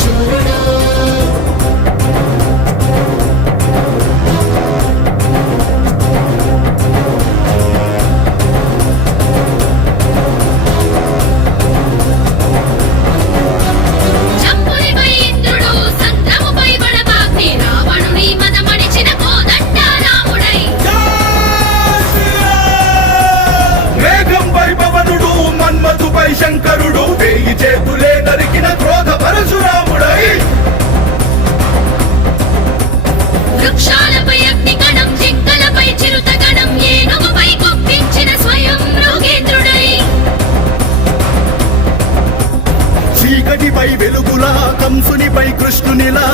శూరుడు. జంబులిపై ఇంద్రుడు, సంద్రముపై బడబాగ్ని, రావణుని మదమణిచిన కోదండ రాముడై. మేఘంపై పవనుడు, మన్మధుపై శంకరుడు, వేయి చేతులే నరికిన క్రోధ పరశురాముడై. వృక్షాలపై అగ్నిగణం, జింకలపై చిరుతగణం, ఏనుగుపై కొప్పించిన స్వయం మృగేంద్రుడై. చీకటిపై వెలుగులా, కంసునిపై కృష్ణునిలా,